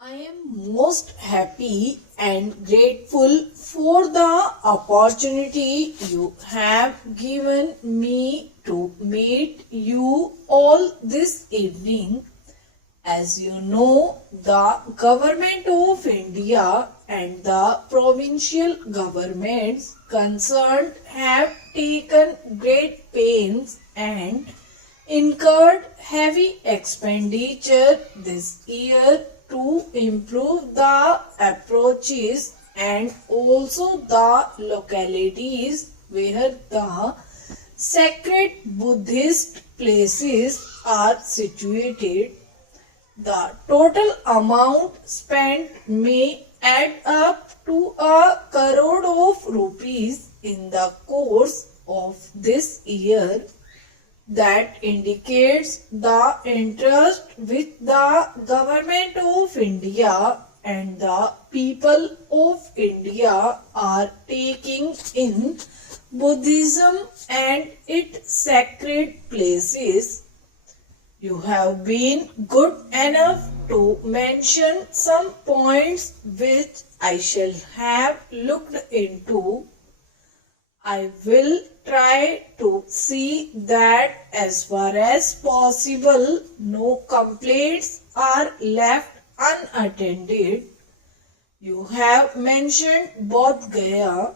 I am most happy and grateful for the opportunity you have given me to meet you all this evening. As you know, the Government of India and the provincial governments concerned have taken great pains and incurred heavy expenditure this year to improve the approaches and also the localities where the sacred Buddhist places are situated. The total amount spent may add up to a crore of rupees in the course of this year. That indicates the interest which the Government of India and the people of India are taking in Buddhism and its sacred places. You have been good enough to mention some points which I shall have looked into. I will try to see that as far as possible no complaints are left unattended. You have mentioned Bodh Gaya.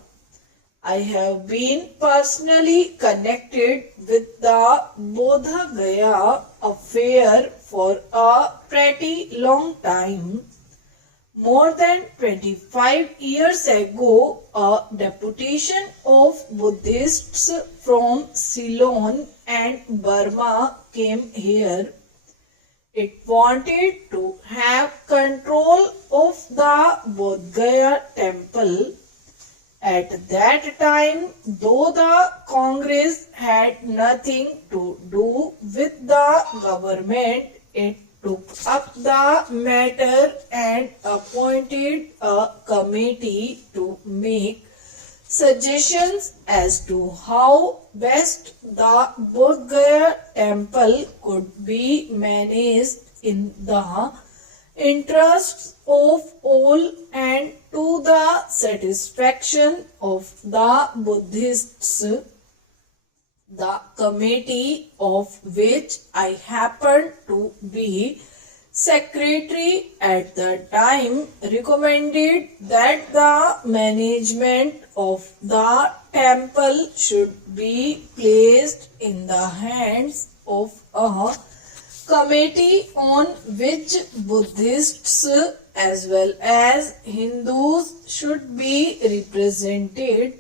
I have been personally connected with the Bodh Gaya affair for a pretty long time. More than 25 years ago, a deputation of Buddhists from Ceylon and Burma came here. It wanted to have control of the Bodh Gaya temple. At that time, though the Congress had nothing to do with the government, it took up the matter and appointed a committee to make suggestions as to how best the Bodh Gaya temple could be managed in the interests of all and to the satisfaction of the Buddhists. The committee of which I happened to be secretary at the time recommended that the management of the temple should be placed in the hands of a committee on which Buddhists as well as Hindus should be represented.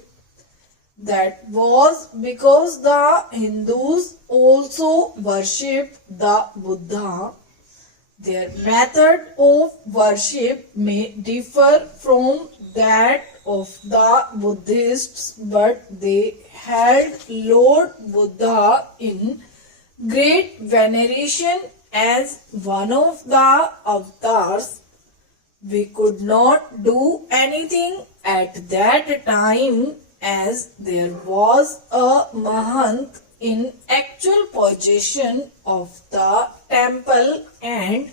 That was because the Hindus also worship the Buddha. Their method of worship may differ from that of the Buddhists, but they held Lord Buddha in great veneration as one of the avatars. We could not do anything at that time as there was a Mahant in actual possession of the temple and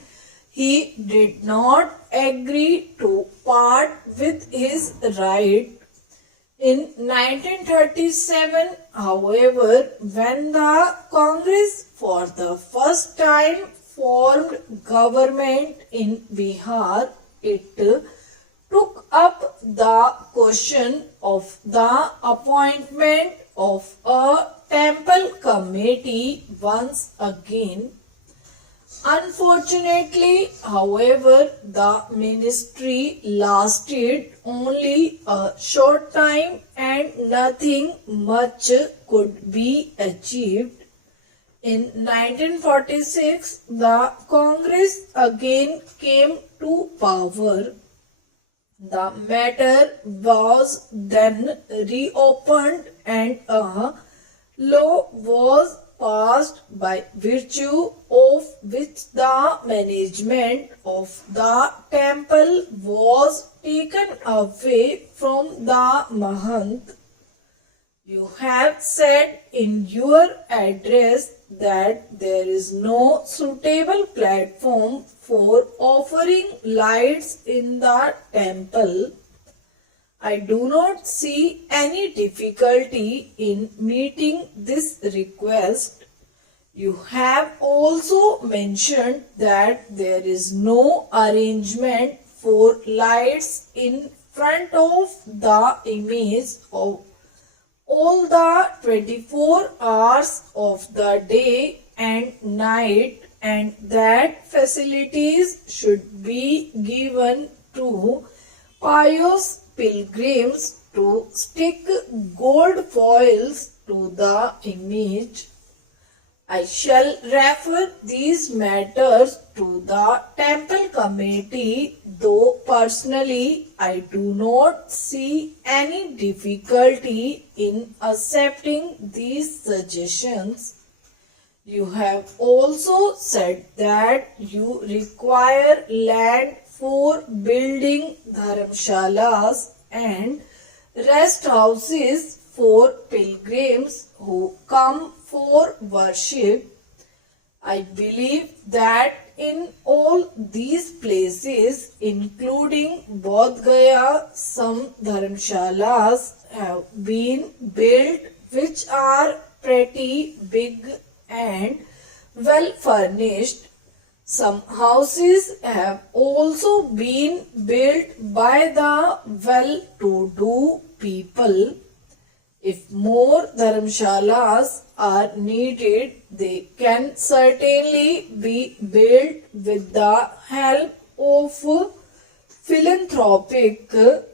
he did not agree to part with his right. In 1937, however, when the Congress for the first time formed government in Bihar, it took up the question of the appointment of a temple committee once again. Unfortunately, however, the ministry lasted only a short time and nothing much could be achieved. In 1946, the Congress again came to power. The matter was then reopened and a law was passed by virtue of which the management of the temple was taken away from the Mahant. You have said in your address that there is no suitable platform for offering lights in the temple. I do not see any difficulty in meeting this request. You have also mentioned that there is no arrangement for lights in front of the image of all the 24 hours of the day and night, and that facilities should be given to pious pilgrims to stick gold foils to the image. I shall refer these matters to the temple committee, though personally I do not see any difficulty in accepting these suggestions. You have also said that you require land for building dharamshalas and rest houses for pilgrims who come for worship. I believe that in all these places, including Bodh Gaya, some dharamshalas have been built which are pretty big and well furnished. Some houses have also been built by the well-to-do people. If more dharamshalas are needed, they can certainly be built with the help of philanthropic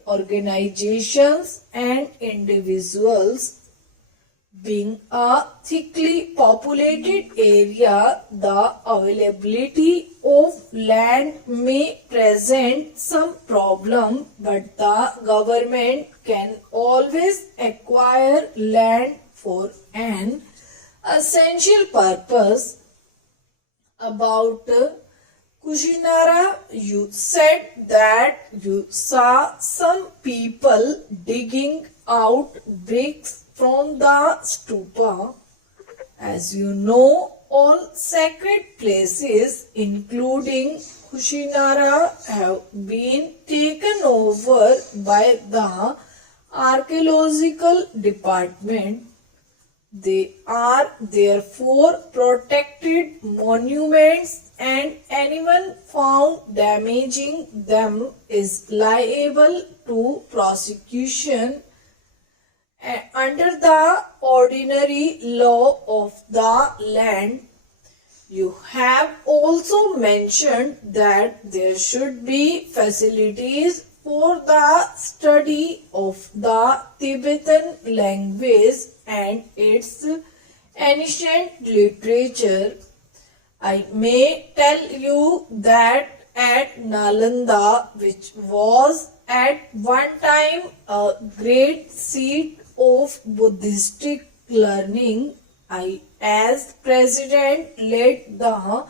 organizations and individuals. Being a thickly populated area, the availability of land may present some problem, but the government can always acquire land for an essential purpose. About Kushinara, you said that you saw some people digging out bricks from the stupa. As you know, all sacred places, including Kushinara, have been taken over by the archaeological department. They are therefore protected monuments, and anyone found damaging them is liable to prosecution under the ordinary law of the land. You have also mentioned that there should be facilities for the study of the Tibetan language and its ancient literature. I may tell you that at Nalanda, which was at one time a great seat of Buddhistic learning, I, as president, laid the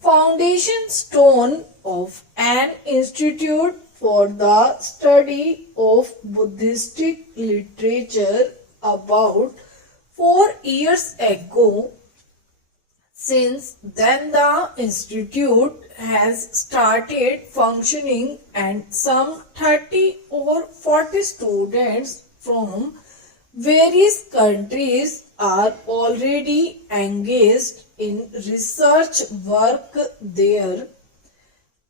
foundation stone of an institute for the study of Buddhistic literature about 4 years ago. Since then, the institute has started functioning, and some 30 or 40 students from various countries are already engaged in research work there.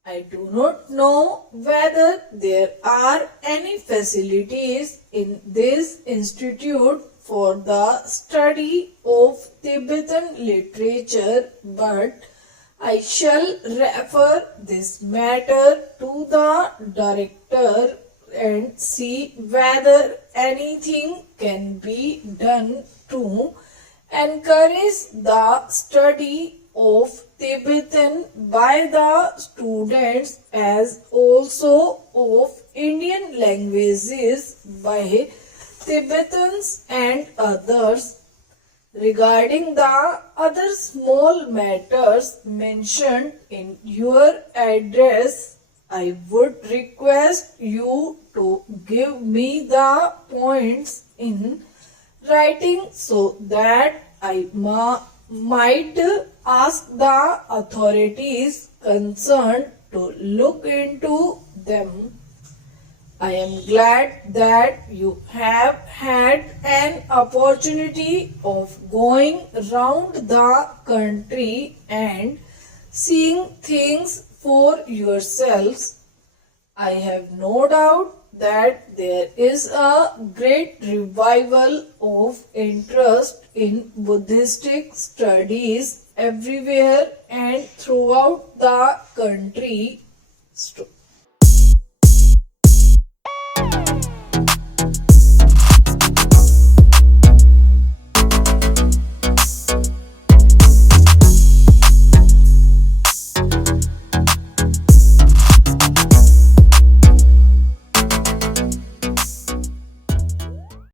I do not know whether there are any facilities in this institute for the study of Tibetan literature, but I shall refer this matter to the director and see whether anything can be done to encourage the study of Tibetan by the students as also of Indian languages by Tibetans and others. Regarding the other small matters mentioned in your address, I would request you to give me the points in writing so that I might ask the authorities concerned to look into them. I am glad that you have had an opportunity of going round the country and seeing things for yourselves. I have no doubt that there is a great revival of interest in Buddhistic studies everywhere and throughout the country.